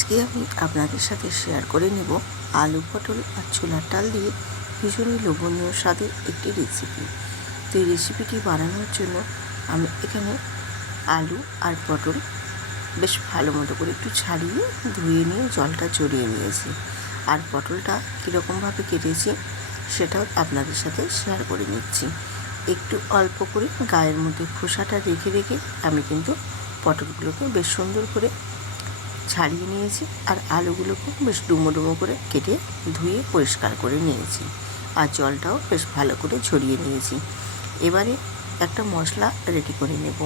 আজকে আমি আপনাদের সাথে শেয়ার করে নেব আলু পটল আর ছোলার ডাল দিয়ে ভীষণই লোভনীয় স্বাদের একটি রেসিপি। তো এই রেসিপিটি বানানোর জন্য আমি এখানে আলু আর পটল বেশ ভালো মতো করে একটু ছাড়িয়ে ধুয়ে নিয়ে জলটা ঝরিয়ে নিয়েছি। আর পটলটা কীরকমভাবে কেটেছি সেটাও আপনাদের সাথে শেয়ার করে নিচ্ছি। একটু অল্প করে গায়ের মধ্যে খোসাটা রেখে রেখে আমি কিন্তু পটলগুলোকে বেশ সুন্দর করে ছাড়িয়ে নিয়েছি আর আলুগুলোকে বেশ ডুমো ডুমো করে কেটে ধুয়ে পরিষ্কার করে নিয়েছি আর জলটাও বেশ ভালো করে ঝরিয়ে নিয়েছি। এবারে একটা মশলা রেডি করে নেব।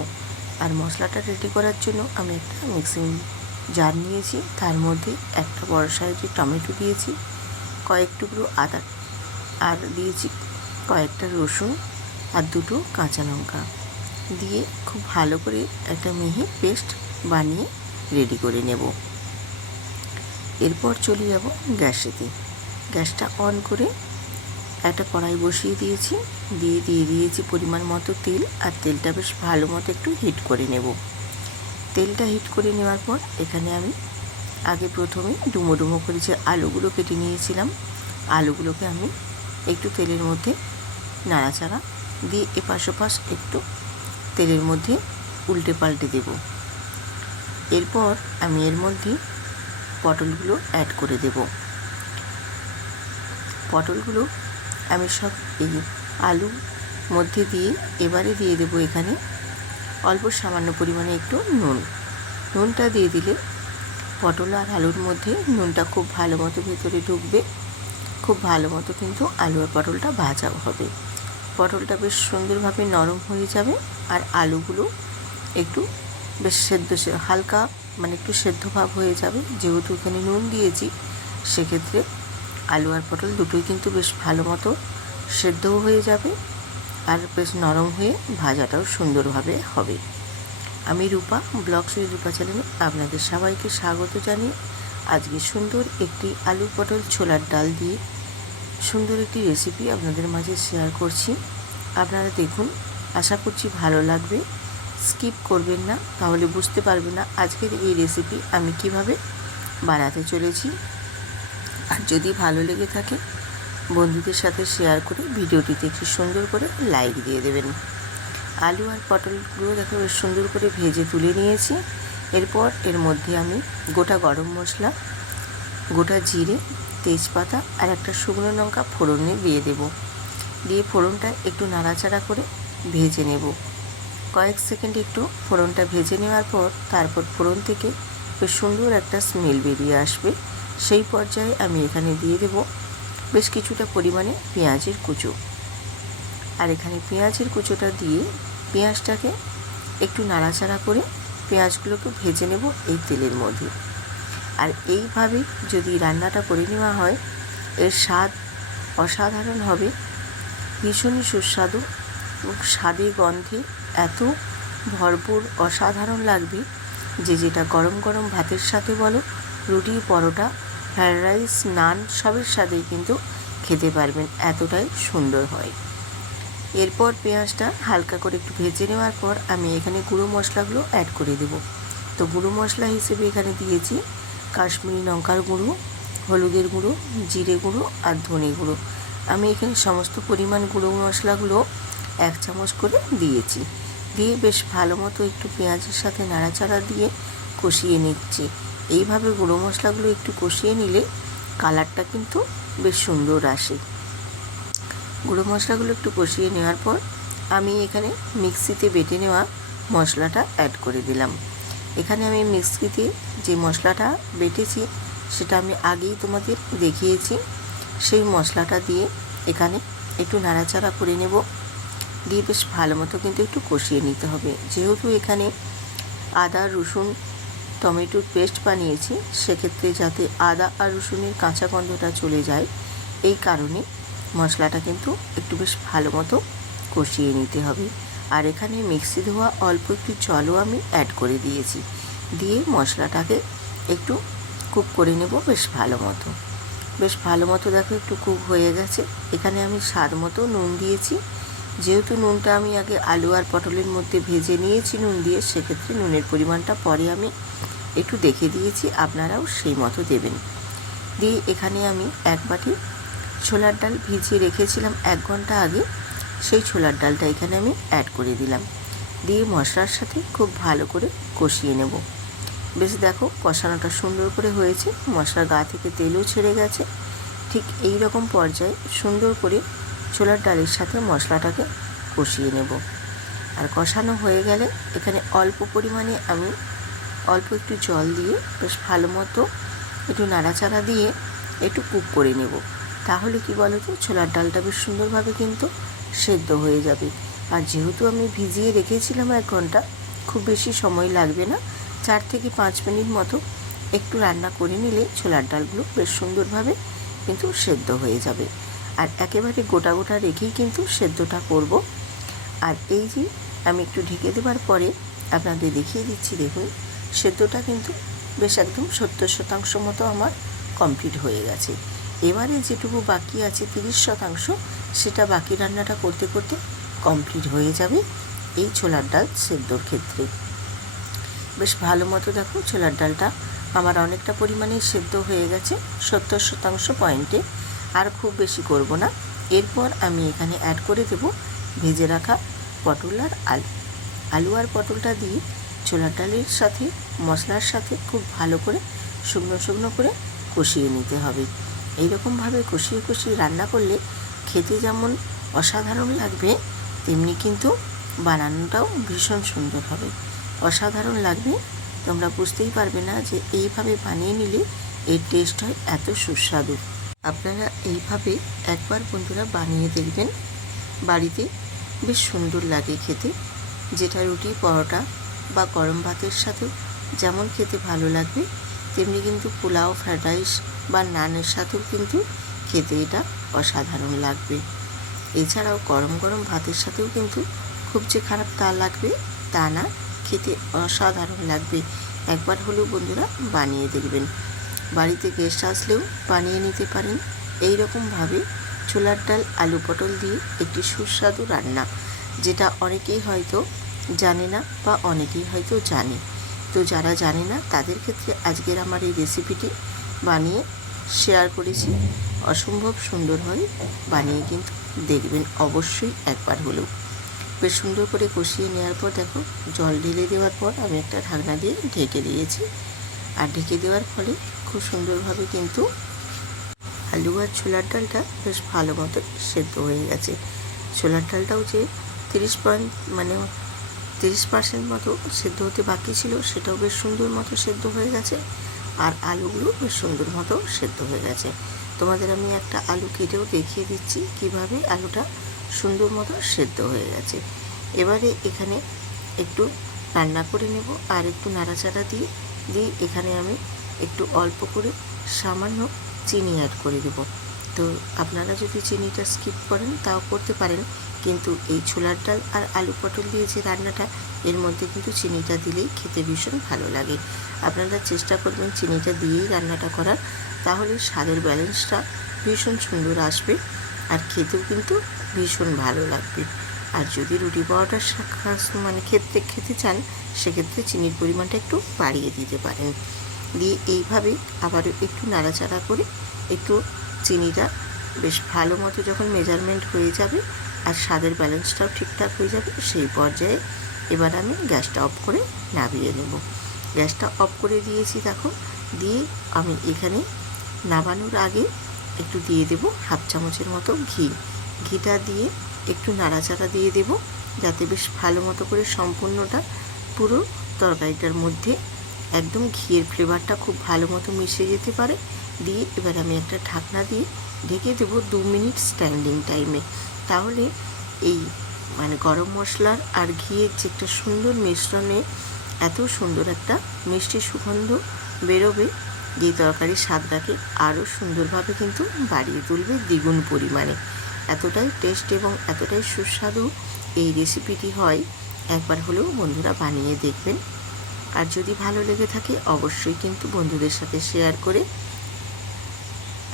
আর মশলাটা রেডি করার জন্য আমি একটা মিক্সিং জার নিয়েছি, তার মধ্যে একটা বড় সাইজের টমেটো দিয়েছি, কয়েক টুকরো আদা আর দিয়েছি কয়েকটা রসুন আর দুটো কাঁচা লঙ্কা দিয়ে খুব ভালো করে একটা মিহি পেস্ট বানিয়ে রেডি করে নেব। এরপর চলে যাব গ্যাসেতে। গ্যাসটা অন করে একটা কড়াই বসিয়ে দিয়েছি, দিয়ে দিয়েছি পরিমাণ মতো তেল। আর তেলটা বেশ ভালো মতো একটু হিট করে নেব। তেলটা হিট করে নেওয়ার পর এখানে আমি প্রথমে ডুমো ডুমো করে যে আলুগুলো কেটে নিয়েছিলাম, আলুগুলোকে আমি একটু তেলের মধ্যে নাড়াচাড়া দিয়ে এপাশ ওপাশ একটু তেলের মধ্যে উল্টে পাল্টে দেব। এরপর আমি এর মধ্যে পটলগুলো অ্যাড করে দেব। পটলগুলো আমি সব এই আলুর মধ্যে দিয়ে এবারে দিয়ে দেব এখানে অল্প সামান্য পরিমাণে একটু নুনটা দিয়ে দিলে পটল আর আলুর মধ্যে নুনটা খুব ভালো মতো ভেতরে ঢুকবে, খুব ভালো মতো কিন্তু আলু আর পটলটা ভাজাও হবে। পটলটা বেশ সুন্দরভাবে নরম হয়ে যাবে আর আলুগুলো একটু বেশ হালকা একটু সেদ্ধ ভাব হয়ে যাবে। যেহেতু এখানে নুন দিয়েছি সেক্ষেত্রে আলু আর পটল দুটোই কিন্তু বেশ ভালো মতো সেদ্ধও হয়ে যাবে আর বেশ নরম হয়ে ভাজাটাও সুন্দরভাবে হবে। আমি রূপা ব্লগসের রূপা চ্যানেলে আপনাদের সবাইকে স্বাগত জানিয়ে আজকে সুন্দর একটি আলু পটল ছোলার ডাল দিয়ে সুন্দর একটি রেসিপি আপনাদের মাঝে শেয়ার করছি। আপনারা দেখুন, আশা করছি ভালো লাগবে। স্কিপ করবেন না, তাহলে বুঝতে পারবেন না আজকের এই রেসিপি আমি কিভাবে বানাতে চলেছি। আর যদি ভালো লেগে থাকে বন্ধুদের সাথে শেয়ার করে ভিডিওটিতে একটু সুন্দর করে লাইক দিয়ে দেবেন। আলু আর পটলগুলো দেখো বেশ সুন্দর করে ভেজে তুলে নিয়েছি। এরপর এর মধ্যে আমি গোটা গরম মশলা, গোটা জিরে, তেজপাতা আর একটা শুকনো লঙ্কা ফোড়নে দিয়ে দেব। দিয়ে ফোড়নটা একটু নাড়াচাড়া করে ভেজে নেব। কয়েক সেকেন্ড একটু ফোড়নটা ভেজে নেওয়ার পর তারপর ফোড়ন থেকে বেশ সুন্দর একটা স্মেল বেরিয়ে আসবে। সেই পর্যায়ে আমি এখানে দিয়ে দেব বেশ কিছুটা পরিমাণে পেঁয়াজের কুচো। আর এখানে পেঁয়াজের কুচোটা দিয়ে পেঁয়াজটাকে একটু নাড়াচাড়া করে পেঁয়াজগুলোকে ভেজে নেব এই তেলের মধ্যে। আর এইভাবে যদি রান্নাটা করে নেওয়া হয় এর স্বাদ অসাধারণ হবে, ভীষণই সুস্বাদু এবং স্বাদে গন্ধে এত ভরপুর অসাধারণ লাগবে যে যেটা গরম গরম ভাতের সাথে বলো, রুটি, পরোটা, ফ্রায়েড রাইস, নান সবের সাথেই কিন্তু খেতে পারবেন, এতটাই সুন্দর হয়। এরপর পেঁয়াজটা হালকা করে একটু ভেজে নেওয়ার পর আমি এখানে গুঁড়ো মশলাগুলো অ্যাড করে দেব। তো গুঁড়ো মশলা হিসেবে এখানে দিয়েছি কাশ্মীরি লঙ্কার গুঁড়ো, হলুদের গুঁড়ো, জিরে গুঁড়ো আর ধনে গুঁড়ো। আমি এখানে সমস্ত পরিমাণ গুঁড়ো মশলাগুলো 1 চামচ করে দিয়েছি। দিয়ে বেশ ভালো মতো একটু পেঁয়াজের সাথে নাড়াচাড়া দিয়ে কষিয়ে নিচ্ছি। এইভাবে গুঁড়ো মশলাগুলো একটু কষিয়ে নিলে কালারটা কিন্তু বেশ সুন্দর আসে। গুঁড়ো মশলাগুলো একটু কষিয়ে নেওয়ার পর আমি এখানে মিক্সিতে বেটে নেওয়া মশলাটা অ্যাড করে দিলাম। এখানে আমি মিক্সিতে যে মশলাটা বেটেছি সেটা আমি আগেই তোমাদের দেখিয়েছি। সেই মশলাটা দিয়ে এখানে একটু নাড়াচাড়া করে নেব। দিয়ে বেশ ভালো মতো কিন্তু একটু কষিয়ে নিতে হবে। যেহেতু এখানে আদা, রসুন, টমেটোর পেস্ট বানিয়েছি সেক্ষেত্রে যাতে আদা আর রসুনের কাঁচা গন্ধটা চলে যায় এই কারণে মশলাটা কিন্তু একটু বেশ ভালো মতো কষিয়ে নিতে হবে। আর এখানে মিক্সি ধোয়া অল্প একটু জলও আমি অ্যাড করে দিয়েছি। দিয়ে মশলাটাকে একটু কুক করে নেব বেশ ভালো মতো। দেখো একটু কুক হয়ে গেছে। এখানে আমি স্বাদ মতো নুন দিয়েছি। যেহেতু নুনটা আমি আগে আলু আর পটলের মধ্যে ভেজে নিয়েছি নুন দিয়ে, সেক্ষেত্রে নুনের পরিমাণটা পরে আমি একটু দেখে দিয়েছি, আপনারাও সেই মতো দেবেন। দিয়ে এখানে আমি 1 বাটি ছোলার ডাল ভিজিয়ে রেখেছিলাম 1 ঘন্টা আগে, সেই ছোলার ডালটা এখানে আমি অ্যাড করে দিলাম। দিয়ে মশলার সাথে খুব ভালো করে কষিয়ে নেব। বেশ দেখো কষানোটা সুন্দর করে হয়েছে, মশলার গা থেকে তেলও ছেড়ে গেছে। ঠিক এই রকম পর্যায়ে সুন্দর করে ছোলার ডালের সাথে মশলাটাকে কষিয়ে নেব। আর কষানো হয়ে গেলে এখানে অল্প পরিমাণে আমি অল্প একটু জল দিয়ে বেশ ভালো মতো একটু নাড়াচাড়া দিয়ে একটু কুক করে নেব। তাহলে কি বলো তো, ছোলার ডালটা বেশ সুন্দরভাবে কিন্তু সেদ্ধ হয়ে যাবে। আর যেহেতু আমি ভিজিয়ে রেখেছিলাম 1 ঘন্টা, খুব বেশি সময় লাগবে না, 4 থেকে 5 মিনিট মতো একটু রান্না করে নিলে ছোলার ডালগুলো বেশ সুন্দরভাবে কিন্তু সেদ্ধ হয়ে যাবে। আর একেবারে গোটা গোটা রেখেই কিন্তু সেদ্ধটা করব। আর এই যে আমি একটু ঢেকে দেওয়ার পরে আপনাদের দেখিয়ে দিচ্ছি, দেখুন সেদ্ধটা কিন্তু বেশ একদম 70% মতো আমার কমপ্লিট হয়ে গেছে। এবারে যেটুকু বাকি আছে 30%, সেটা বাকি রান্নাটা করতে করতে কমপ্লিট হয়ে যাবে এই ছোলার ডাল সেদ্ধর ক্ষেত্রে। বেশ ভালো মতো দেখো ছোলার ডালটা আমার অনেকটা পরিমাণে সেদ্ধ হয়ে গেছে 70% পয়েন্টে। আর খুব বেশি করব না। এরপর আমি এখানে অ্যাড করে দেব ভেজে রাখা পটল আর আলু আর পটলটা দিয়ে ছোলার ডালের সাথে মশলার সাথে খুব ভালো করে শুকনো শুকনো করে কষিয়ে নিতে হবে। এইরকমভাবে কষিয়ে কষিয়ে রান্না করলে খেতে যেমন অসাধারণ লাগবে, তেমনি কিন্তু বানানোটাও ভীষণ সুন্দর হবে। অসাধারণ লাগবে, তোমরা বুঝতেই পারবে না যে এইভাবে বানিয়ে নিলে এর টেস্ট হয় এত সুস্বাদু। আপনারা এইভাবে একবার বন্ধুরা বানিয়ে দেখবেন, বাড়িতে বেশ সুন্দর লাগে খেতে। যেটা রুটি পরোটা বা গরম ভাতের সাথেও যেমন খেতে ভালো লাগবে, তেমনি কিন্তু পোলাও, ফ্রাইড রাইস বা নানের সাথেও কিন্তু খেতে এটা অসাধারণ লাগবে। এছাড়াও গরম গরম ভাতের সাথেও কিন্তু খুব যে খারাপ তা লাগবে তা না, খেতে অসাধারণ লাগবে। একবার হলেও বন্ধুরা বানিয়ে দেখবেন। বাড়িতে গেস্ট আসলেও বানিয়ে নিতে পারেন এই রকমভাবে ছোলার ডাল আলু পটল দিয়ে একটি সুস্বাদু রান্না, যেটা অনেকেই হয়তো জানে না বা অনেকেই হয়তো জানে। তো যারা জানে না তাদের ক্ষেত্রে আজকের আমার এই রেসিপিটি বানিয়ে শেয়ার করেছি। অসম্ভব সুন্দর হয়, বানিয়ে কিন্তু দেখবেন অবশ্যই একবার হলেও। বেশ সুন্দর করে কষিয়ে নেওয়ার পর দেখো জল ঢেলে দেওয়ার পর আমি একটা ঢাকনা দিয়ে ঢেকে দিয়েছি। আর ঢেকে দেওয়ার ফলে খুব সুন্দরভাবে কিন্তু আলু আর ছোলার ডালটা বেশ ভালো মতো সেদ্ধ হয়ে গেছে। ছোলার ডালটাও যে 30% মতো সেদ্ধ হতে বাকি ছিল, সেটাও বেশ সুন্দর মতো সেদ্ধ হয়ে গেছে। আর আলুগুলো বেশ সুন্দর মতো সেদ্ধ হয়ে গেছে। তোমাদের আমি একটা আলু কেটেও দেখিয়ে দিচ্ছি কিভাবে আলুটা সুন্দর মতো সেদ্ধ হয়ে গেছে। এবারে এখানে একটু রান্না করে নেব আর একটু নাড়াচাড়া দিয়ে এখানে আমি একটু অল্প করে সামান্য চিনি অ্যাড করে দেব। তো আপনারা যদি চিনিটা স্কিপ করেন তাও করতে পারেন, কিন্তু এই ছোলার ডাল আর আলু পটল দিয়ে যে রান্নাটা, এর মধ্যে কিন্তু চিনিটা দিলেই খেতে ভীষণ ভালো লাগে। আপনারা চেষ্টা করবেন চিনিটা দিয়েই রান্নাটা করার, তাহলে স্বাদের ব্যালেন্সটা ভীষণ সুন্দর আসবে আর খেতেও কিন্তু ভীষণ ভালো লাগবে। আর যদি রুটি পরোটার ক্ষেত্রে খেতে চান, সেক্ষেত্রে চিনির পরিমাণটা একটু বাড়িয়ে দিতে পারেন। দিয়ে এইভাবে আবারও একটু নাড়াচাড়া করে একটু চিনিটা বেশ ভালো মতো যখন মেজারমেন্ট হয়ে যাবে আর স্বাদের ব্যালেন্সটাও ঠিকঠাক হয়ে যাবে, সেই পর্যায়ে এবার আমি গ্যাসটা অফ করে নামিয়ে নেব। গ্যাসটা অফ করে দিয়েছি দেখো। দিয়ে আমি এখানে নামানোর আগে একটু দিয়ে দেব 1/2 চামচের মতো ঘিটা দিয়ে একটু নাড়াচাড়া দিয়ে দেব, যাতে বেশ ভালো মতো করে সম্পূর্ণটা পুরো তরকারিটার মধ্যে একদম ঘিয়ের ফ্লেভারটা খুব ভালো মতো মিশে যেতে পারে। দিয়ে এবার আমি একটা ঢাকনা দিয়ে ঢেকে দেবো 2 মিনিট স্ট্যান্ডিং টাইমে। তাহলে এই গরম মশলার আর ঘিয়ের যে একটা সুন্দর মিশ্রণে এত সুন্দর একটা মিষ্টি সুগন্ধ বেরোবে, যে তরকারির স্বাদটাকে আরও সুন্দরভাবে কিন্তু বাড়িয়ে তুলবে দ্বিগুণ পরিমাণে। এতটাই টেস্ট এবং এতটাই সুস্বাদু এই রেসিপিটি হয়, একবার হলেও বন্ধুরা বানিয়ে দেখবেন। আর যদি ভালো লেগে থাকে অবশ্যই কিন্তু বন্ধুদের সাথে শেয়ার করে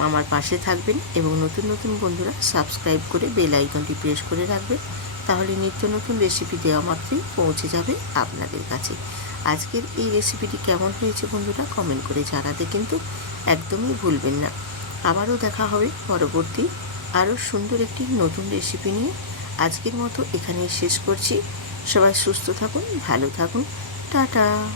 আমার পাশে থাকবেন এবং নতুন নতুন বন্ধুরা সাবস্ক্রাইব করে বেল আইকনটি প্রেস করে রাখবেন, তাহলে নিত্য নতুন রেসিপি দেওয়া মাত্রই পৌঁছে যাবে আপনাদের কাছে। আজকের এই রেসিপিটি কেমন হয়েছে বন্ধুরা কমেন্ট করে জানাতে কিন্তু একদমই ভুলবেন না। আবারও দেখা হবে পরবর্তী আরও সুন্দর একটি নতুন রেসিপি নিয়ে। আজকের মতো এখানেই শেষ করছি। সবাই সুস্থ থাকুন, ভালো থাকুন, টাটা।